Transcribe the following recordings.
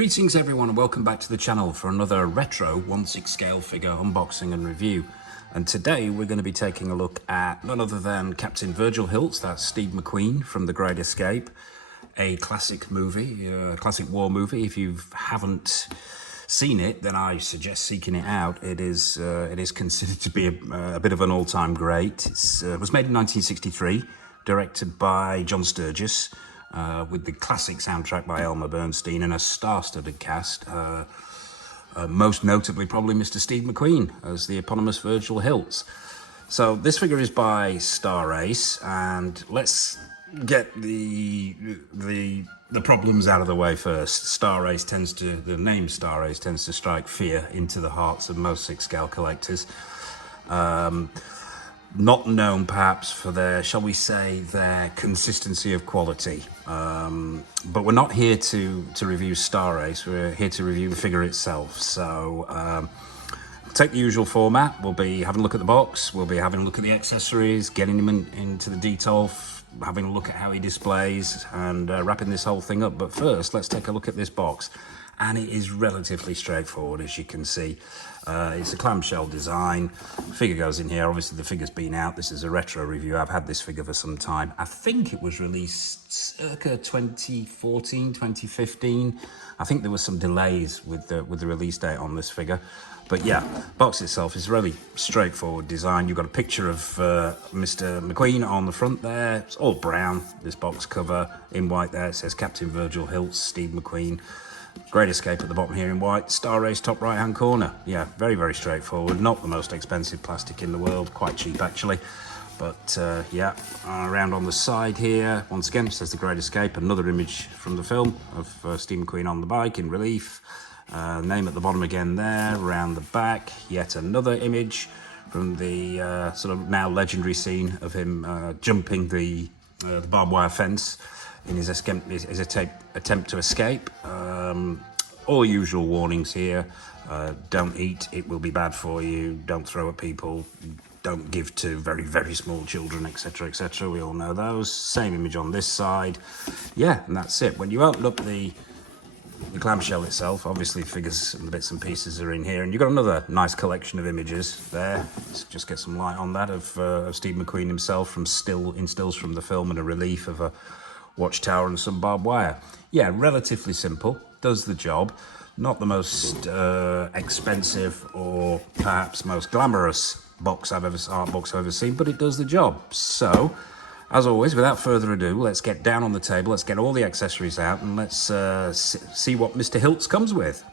Greetings everyone and welcome back to the channel for another retro 1/6 scale figure unboxing and review. And today we're going to be taking a look at none other than Captain Virgil HILTS, that's Steve McQueen from The Great Escape, a classic movie, a classic war movie. If you haven't seen it, then I suggest seeking it out. It is considered to be a bit of an all-time great. It was made in 1963, directed by John Sturges, with the classic soundtrack by Elmer Bernstein and a star-studded cast, most notably probably Mr. Steve McQueen as the eponymous Virgil HILTS. So this figure is by Star Ace, and let's get the problems out of the way first. The name Star Ace tends to strike fear into the hearts of most 6 scale collectors. Not known perhaps for their, shall we say, their consistency of quality. But we're not here to review Star Ace, we're here to review the figure itself. So take the usual format. We'll be having a look at the box, we'll be having a look at the accessories, getting him into the detail, having a look at how he displays, and wrapping this whole thing up. But first, let's take a look at this box. And it is relatively straightforward, as you can see. It's a clamshell design. Figure goes in here. Obviously, the figure's been out. This is a retro review. I've had this figure for some time. I think it was released circa 2014, 2015. I think there were some delays with the release date on this figure. But yeah, box itself is really straightforward design. You've got a picture of Mr. McQueen on the front there. It's all brown, this box cover. In white there, it says Captain Virgil HILTS, Steve McQueen. Great Escape at the bottom here in white. Star Ace top right hand corner. Yeah, very, very straightforward. Not the most expensive plastic in the world. Quite cheap actually. But yeah, around on the side here, once again, it says The Great Escape. Another image from the film of Steve McQueen on the bike in relief. Name at the bottom again there. Around the back, yet another image from the sort of now legendary scene of him jumping the barbed wire fence in his attempt to escape. All usual warnings here. Don't eat, it will be bad for you. Don't throw at people. Don't give to very, very small children, etc, etc. We all know those. Same image on this side. Yeah, and that's it. When you open up the clamshell itself, obviously figures and the bits and pieces are in here, and you've got another nice collection of images there. Let's just get some light on that of Steve McQueen himself from stills from the film, and a relief of a watchtower and some barbed wire. Yeah, relatively simple, does the job. Not the most expensive or perhaps most glamorous art box I've ever seen, but it does the job. So, as always, without further ado, let's get down on the table, let's get all the accessories out, and let's see what Mr. HILTS comes with.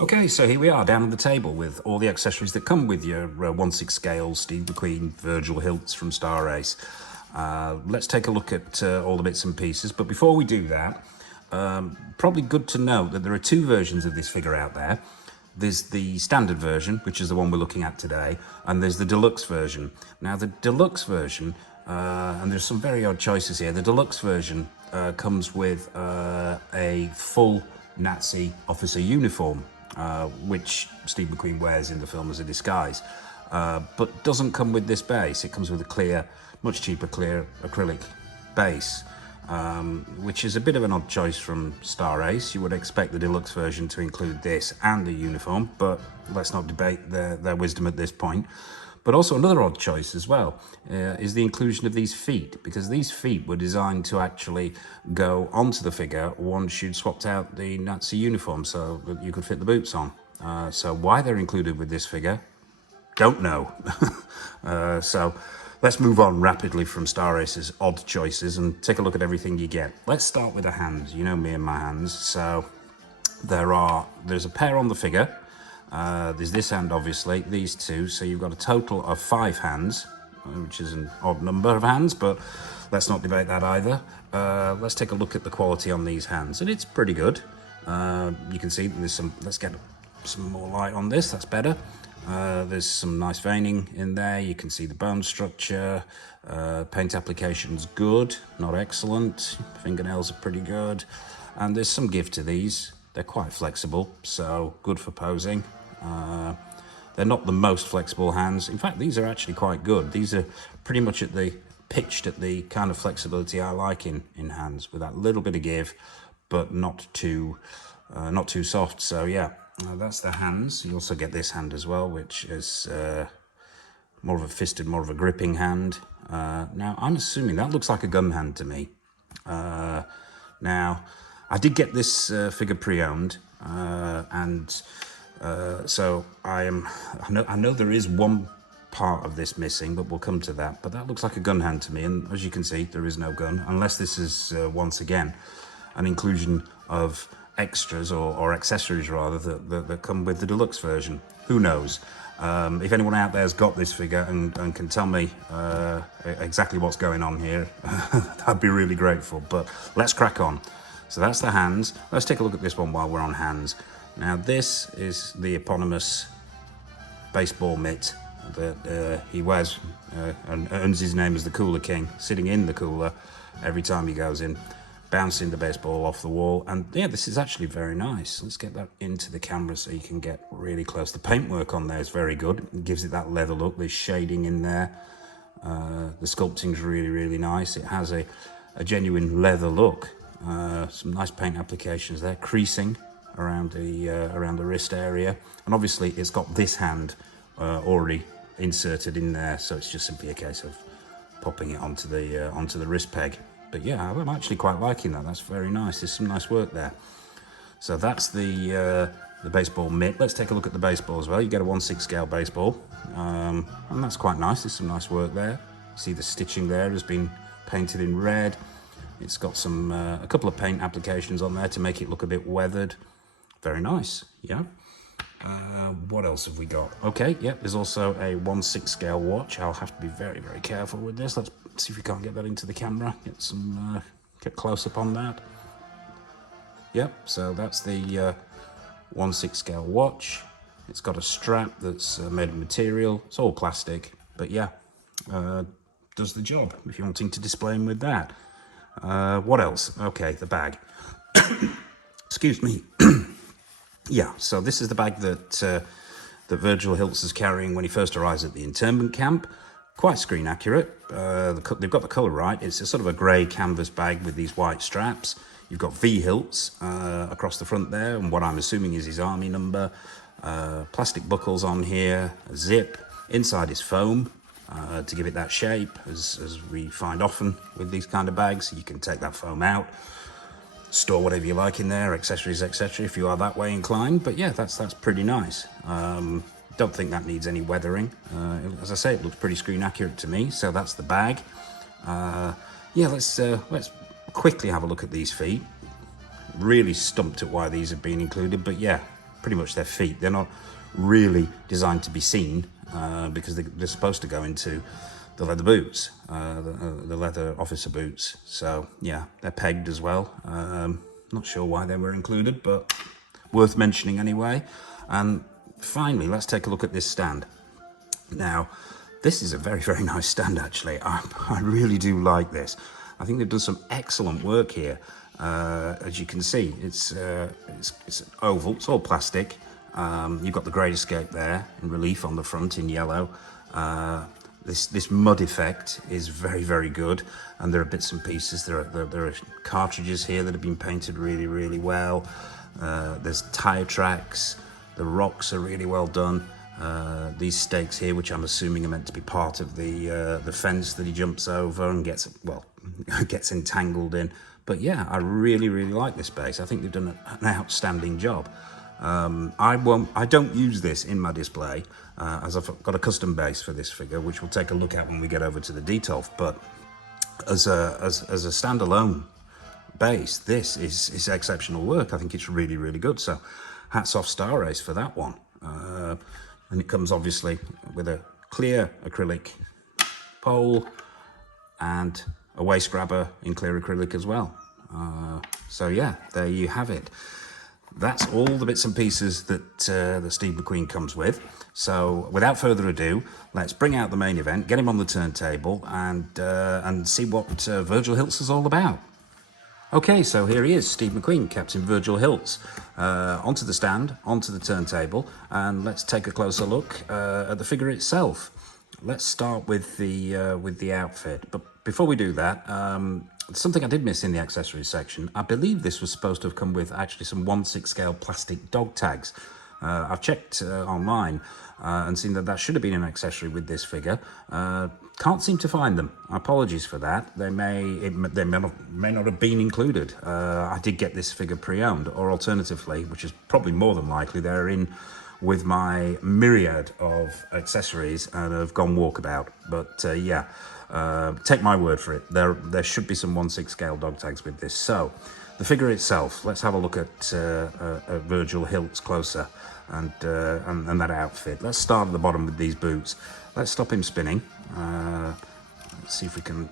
Okay, so here we are down on the table with all the accessories that come with your 1/6 scale Steve McQueen Virgil HILTS from Star Ace. Let's take a look at all the bits and pieces, but before we do that, probably good to note that there are 2 versions of this figure out there. There's the standard version, which is the one we're looking at today, and there's the deluxe version. Now the deluxe version, and there's some very odd choices here, the deluxe version comes with a full Nazi officer uniform, which Steve McQueen wears in the film as a disguise, but doesn't come with this base. It comes with a clear, much cheaper clear acrylic base, which is a bit of an odd choice from Star Ace. You would expect the deluxe version to include this and the uniform, but let's not debate their wisdom at this point. But also another odd choice as well is the inclusion of these feet, because these feet were designed to actually go onto the figure once you'd swapped out the Nazi uniform so that you could fit the boots on. So why they're included with this figure, don't know. So let's move on rapidly from Star Ace's odd choices and take a look at everything you get. Let's start with the hands. You know me and my hands. So there's a pair on the figure. There's this hand, obviously, these 2. So you've got a total of 5 hands, which is an odd number of hands, but let's not debate that either. Let's take a look at the quality on these hands, and it's pretty good. You can see there's some, let's get some more light on this, that's better. There's some nice veining in there. You can see the bone structure. Paint application's good, not excellent. Fingernails are pretty good. And there's some give to these. They're quite flexible, so good for posing. They're not the most flexible hands. In fact, these are actually quite good. These are pretty much pitched at the kind of flexibility I like in hands, with that little bit of give, but not too not too soft. So yeah, that's the hands. You also get this hand as well, which is more of a fisted, more of a gripping hand. Now, I'm assuming that looks like a gun hand to me. Now, I did get this figure pre-owned, and so I know there is one part of this missing, but we'll come to that. But that looks like a gun hand to me, and as you can see, there is no gun, unless this is once again an inclusion of extras or accessories rather that come with the deluxe version. Who knows? If anyone out there's got this figure and can tell me exactly what's going on here, I'd be really grateful. But let's crack on. So that's the hands. Let's take a look at this one while we're on hands. Now this is the eponymous baseball mitt that he wears and earns his name as the Cooler King, sitting in the cooler every time he goes in, bouncing the baseball off the wall. And yeah, this is actually very nice. Let's get that into the camera so you can get really close. The paintwork on there is very good. It gives it that leather look. There's shading in there. The sculpting's really, really nice. It has a genuine leather look. Some nice paint applications there. Creasing around the wrist area. And obviously it's got this hand already inserted in there. So it's just simply a case of popping it onto the wrist peg. But yeah, I'm actually quite liking that. That's very nice. There's some nice work there. So that's the baseball mitt. Let's take a look at the baseball as well. You get a 1/6 scale baseball, and that's quite nice. There's some nice work there. See the stitching there has been painted in red. It's got some a couple of paint applications on there to make it look a bit weathered. Very nice. Yeah. What else have we got? Okay, yeah, there's also a 1/6 scale watch. I'll have to be very, very careful with this. Let's see if we can't get that into the camera. Get close up on that. Yep, so that's the 1/6 scale watch. It's got a strap that's made of material. It's all plastic, but yeah, does the job if you're wanting to display them with that. What else? Okay, the bag. Excuse me. Yeah, so this is the bag that Virgil HILTS is carrying when he first arrives at the internment camp. Quite screen accurate. They've got the colour right. It's a sort of a grey canvas bag with these white straps. You've got V HILTS across the front there, and what I'm assuming is his army number. Plastic buckles on here, a zip. Inside is foam to give it that shape, as we find often with these kind of bags. You can take that foam out, store whatever you like in there, accessories, etc., if you are that way inclined. But yeah, that's pretty nice. Don't think that needs any weathering. As I say, it looks pretty screen accurate to me. So that's the bag. Yeah, let's quickly have a look at these feet. Really stumped at why these have been included, but yeah, pretty much their feet. They're not really designed to be seen because they're supposed to go into the leather boots, the leather officer boots. So yeah, they're pegged as well. Not sure why they were included, but worth mentioning anyway. And finally, let's take a look at this stand. Now, this is a very, very nice stand, actually. I really do like this. I think they've done some excellent work here. As you can see, it's oval, it's all plastic. You've got the Great Escape there in relief on the front in yellow. This mud effect is very, very good, and there are bits and pieces. There are cartridges here that have been painted really, really well. There's tire tracks. The rocks are really well done. These stakes here, which I'm assuming are meant to be part of the fence that he jumps over and gets entangled in. But yeah, I really, really like this base. I think they've done an outstanding job. I don't use this in my display, as I've got a custom base for this figure, which we'll take a look at when we get over to the detail. But as a standalone base, this is exceptional work. I think it's really, really good. So hats off Star Race for that one. And it comes obviously with a clear acrylic pole and a waist grabber in clear acrylic as well. So yeah, there you have it. That's all the bits and pieces that Steve McQueen comes with. So without further ado, let's bring out the main event, get him on the turntable, and see what Virgil HILTS is all about. Okay, so here he is, Steve McQueen, Captain Virgil HILTS. Onto the stand, onto the turntable, and let's take a closer look at the figure itself. Let's start with the outfit, but before we do that, something I did miss in the accessories section. I believe this was supposed to have come with actually some 1/6 scale plastic dog tags. I've checked online and seen that that should have been an accessory with this figure. Can't seem to find them. Apologies for that. They may not have been included. I did get this figure pre-owned, or alternatively, which is probably more than likely, they're in with my myriad of accessories and have gone walkabout. But yeah, take my word for it. There should be some 1/6 scale dog tags with this. So the figure itself, let's have a look at Virgil HILTS closer and that outfit. Let's start at the bottom with these boots. Let's stop him spinning. Let's see if we can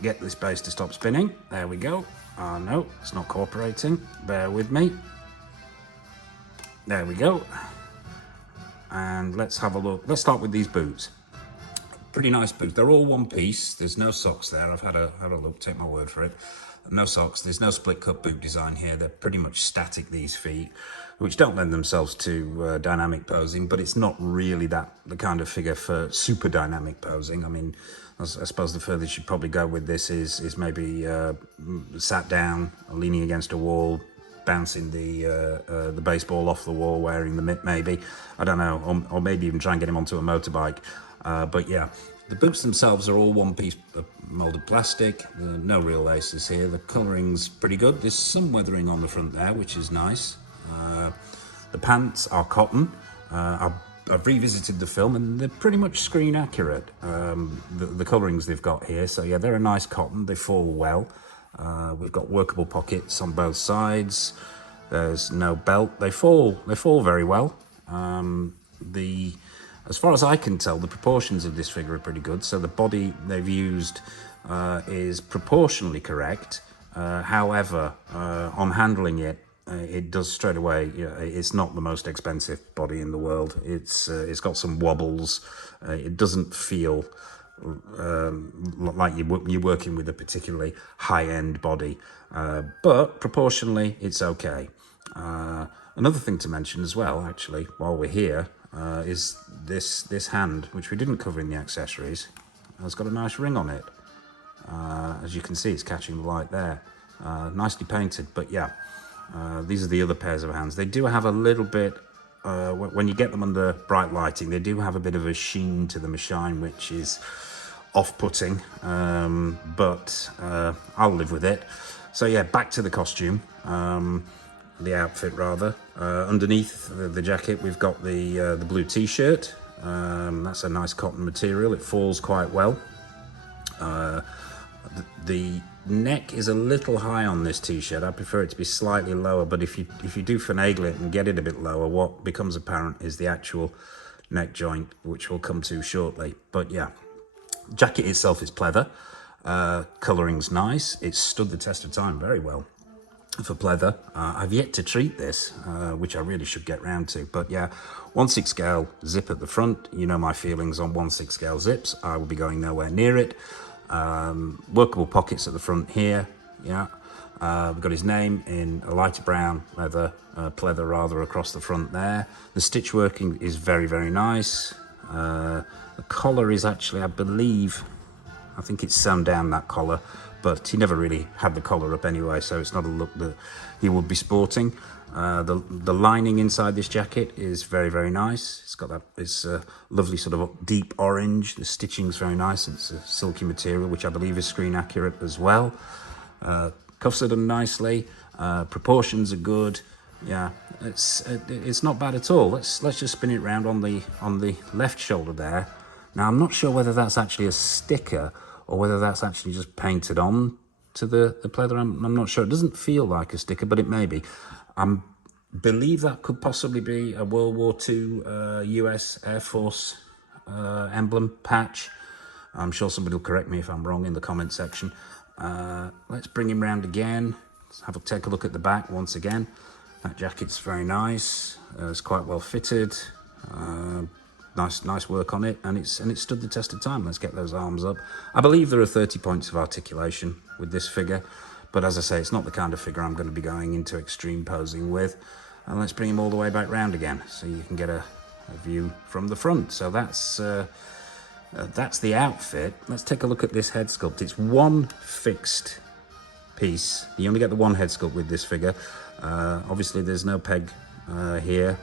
get this base to stop spinning. There we go. No, it's not cooperating. Bear with me. There we go. And let's have a look. Let's start with these boots. Pretty nice boots. They're all one piece. There's no socks there. I've had a look, take my word for it. No socks. There's no split cut boot design here. They're pretty much static, these feet, which don't lend themselves to dynamic posing, but it's not really the kind of figure for super dynamic posing. I mean, I suppose the furthest you'd probably go with this is maybe sat down, leaning against a wall, bouncing the baseball off the wall, wearing the mitt maybe. I don't know, or maybe even try and get him onto a motorbike. But yeah, the boots themselves are all one piece of molded plastic. No real laces here. The coloring's pretty good. There's some weathering on the front there, which is nice. The pants are cotton. I've revisited the film and they're pretty much screen accurate. The colorings they've got here. So yeah, they're a nice cotton. They fall well. We've got workable pockets on both sides. There's no belt. They fall very well. As far as I can tell, the proportions of this figure are pretty good. So the body they've used is proportionally correct. However, on handling it, it does straight away. It's not the most expensive body in the world. It's got some wobbles. It doesn't feel like you're working with a particularly high-end body, but proportionally, it's okay. Another thing to mention as well, actually, while we're here, is this hand, which we didn't cover in the accessories. It's got a nice ring on it. As you can see, it's catching the light there. Nicely painted, but yeah, these are the other pairs of hands. They do have a little bit, when you get them under bright lighting, they do have a bit of a sheen to them, a shine, which is off-putting, but I'll live with it. So yeah, back to the costume. The outfit rather. Underneath the jacket, we've got the blue t-shirt. That's a nice cotton material. It falls quite well. The neck is a little high on this t-shirt. I prefer it to be slightly lower, but if you do finagle it and get it a bit lower, what becomes apparent is the actual neck joint, which we'll come to shortly. But yeah, jacket itself is pleather. Coloring's nice. It's stood the test of time very well for pleather. I've yet to treat this, which I really should get round to. But yeah, 1/6 scale zip at the front. You know my feelings on 1/6 scale zips. I will be going nowhere near it. Workable pockets at the front here. Yeah, we've got his name in a lighter brown leather, pleather rather, across the front there. The stitch working is very, very nice. The collar is actually, I think it's sewn down, that collar, but he never really had the collar up anyway, so it's not a look that he would be sporting. The lining inside this jacket is very, very nice. It's got this lovely sort of deep orange. The stitching's very nice. It's a silky material, which I believe is screen accurate as well. Cuffs are done nicely. Proportions are good. Yeah, it's not bad at all. Let's just spin it round on the left shoulder there. Now I'm not sure whether that's actually a sticker or whether that's actually just painted on to the pleather. I'm not sure. It doesn't feel like a sticker, but it may be. I believe that could possibly be a World War II US Air Force emblem patch. I'm sure somebody will correct me if I'm wrong in the comment section. Let's bring him round again. Let's take a look at the back once again. That jacket's very nice. It's quite well fitted. Nice work on it, and it's stood the test of time. Let's get those arms up. I believe there are 30 points of articulation with this figure, but as I say, it's not the kind of figure I'm going to be going into extreme posing with. And let's bring him all the way back round again, so you can get a view from the front. So that's That's the outfit. Let's take a look at this head sculpt. It's one fixed piece. You only get the one head sculpt with this figure. Obviously there's no peg here.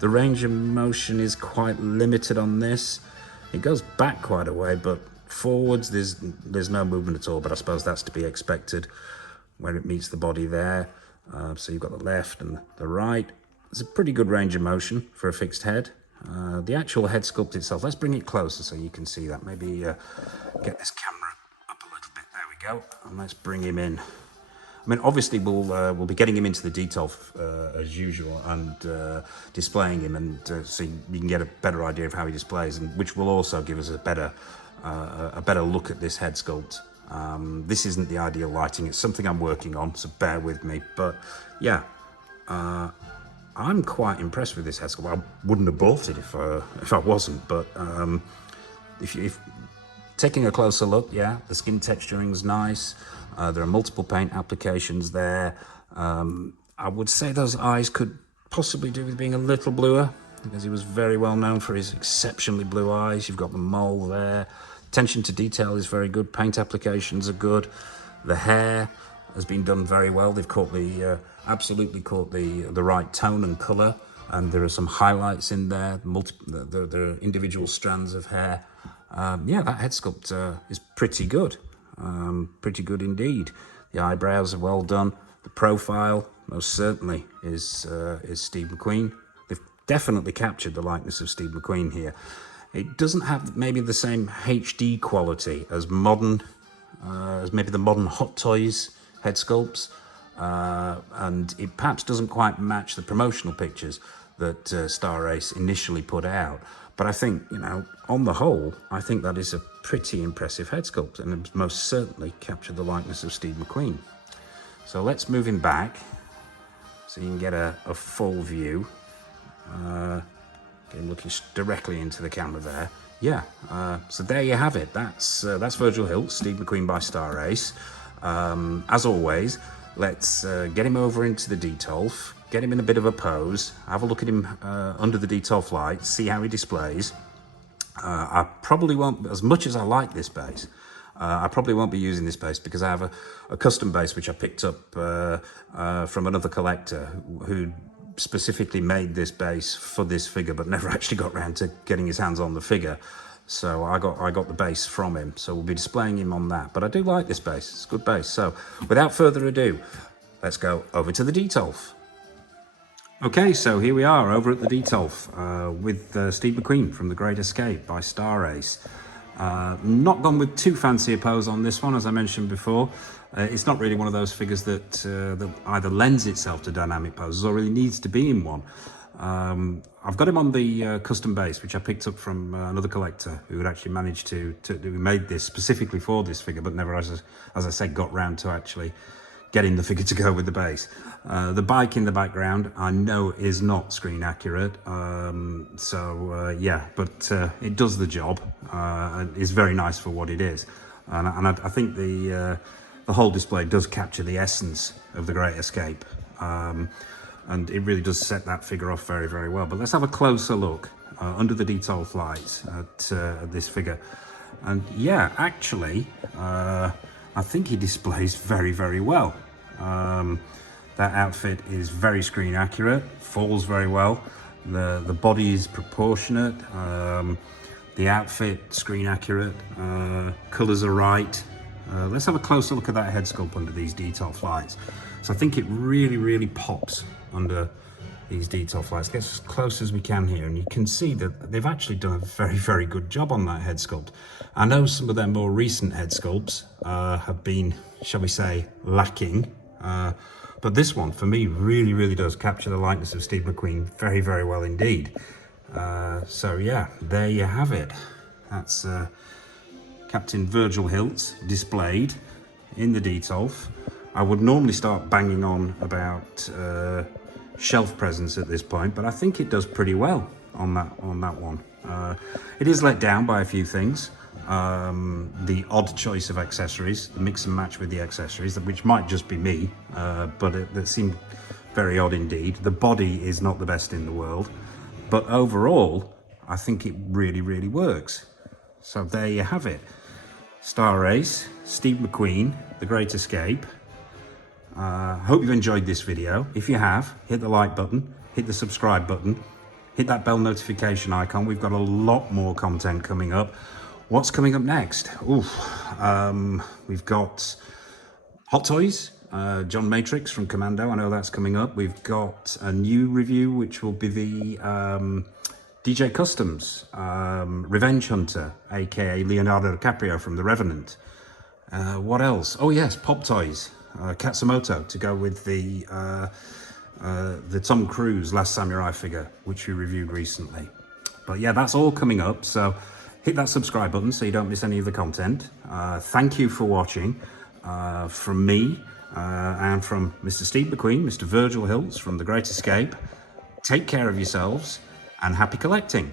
The range of motion is quite limited on this. It goes back quite a way, but forwards there's no movement at all, but I suppose that's to be expected where it meets the body there. So you've got the left and the right. It's a pretty good range of motion for a fixed head. The actual head sculpt itself, let's bring it closer so you can see that. Maybe get this camera up a little bit. There we go. And let's bring him in. I mean, obviously we'll be getting him into the detail as usual and displaying him, and so you can get a better idea of how he displays, and which will also give us a better look at this head sculpt. This isn't the ideal lighting. It's something I'm working on, so bear with me. But yeah, I'm quite impressed with this head sculpt. I wouldn't have bought it if I wasn't. But if taking a closer look, yeah, the skin texturing's nice. There are multiple paint applications there. I would say those eyes could possibly do with being a little bluer, because he was very well known for his exceptionally blue eyes. You've got the mole there. Attention to detail is very good. Paint applications are good. The hair has been done very well. They've caught absolutely caught the right tone and colour, and there are some highlights in there. The individual strands of hair. Yeah, that head sculpt is pretty good. Pretty good indeed. The eyebrows are well done. The profile most certainly is Steve McQueen. They've definitely captured the likeness of Steve McQueen here. It doesn't have maybe the same HD quality as maybe the modern Hot Toys head sculpts, and it perhaps doesn't quite match the promotional pictures that Star Race initially put out. But I think, you know, on the whole, I think that is a pretty impressive head sculpt, and it's most certainly captured the likeness of Steve McQueen. So let's move him back so you can get a full view. Get him looking directly into the camera there. Yeah, so there you have it. That's Virgil HILTS, Steve McQueen by Star Race. As always, let's get him over into the detolf, get him in a bit of a pose, have a look at him under the detolf light, see how he displays. I probably won't, as much as I like this base, I probably won't be using this base because I have a custom base which I picked up from another collector who specifically made this base for this figure but never actually got around to getting his hands on the figure. So I got the base from him, so we'll be displaying him on that. But I do like this base, it's a good base. So without further ado, let's go over to the detolf. Okay, so here we are over at the detolf with Steve McQueen from The Great Escape by Star Race. Not gone with too fancy a pose on this one, as I mentioned before. It's not really one of those figures that either lends itself to dynamic poses or really needs to be in one. I've got him on the custom base, which I picked up from another collector who had actually managed who made this specifically for this figure, but never, as I said, got round to actually getting the figure to go with the base. The bike in the background, I know, is not screen accurate, yeah, but it does the job. And is very nice for what it is, and I think the whole display does capture the essence of The Great Escape, and it really does set that figure off very, very well. But let's have a closer look under the detolf lights at this figure, and yeah, actually, I think he displays very, very well. That outfit is very screen accurate, falls very well. The body is proportionate. The outfit screen accurate. Colors are right. Let's have a closer look at that head sculpt under these detolf lights. So I think it really, really pops under these detolf lights. Get as close as we can here, and you can see that they've actually done a very, very good job on that head sculpt. I know some of their more recent head sculpts have been, shall we say, lacking, but this one, for me, really, really does capture the likeness of Steve McQueen very, very well indeed. So yeah, there you have it. That's Captain Virgil HILTS displayed in the detolf. I would normally start banging on about shelf presence at this point, but I think it does pretty well on that one. It is let down by a few things. The odd choice of accessories, the mix and match with the accessories, which might just be me, but it seemed very odd indeed. The body is not the best in the world, but overall, I think it really, really works. So there you have it. Star Race, Steve McQueen, The Great Escape. Hope you've enjoyed this video. If you have, hit the like button, hit the subscribe button, hit that bell notification icon. We've got a lot more content coming up. What's coming up next? We've got Hot Toys, John Matrix from Commando. I know that's coming up. We've got a new review, which will be the DJ Customs, Revenge Hunter, aka Leonardo DiCaprio from The Revenant. What else? Oh yes, Pop Toys, Katsumoto, to go with the Tom Cruise Last Samurai figure, which we reviewed recently. But yeah, that's all coming up, so hit that subscribe button so you don't miss any of the content. Thank you for watching. From me and from Mr. Steve McQueen, Mr. Virgil HILTS from The Great Escape, take care of yourselves and happy collecting.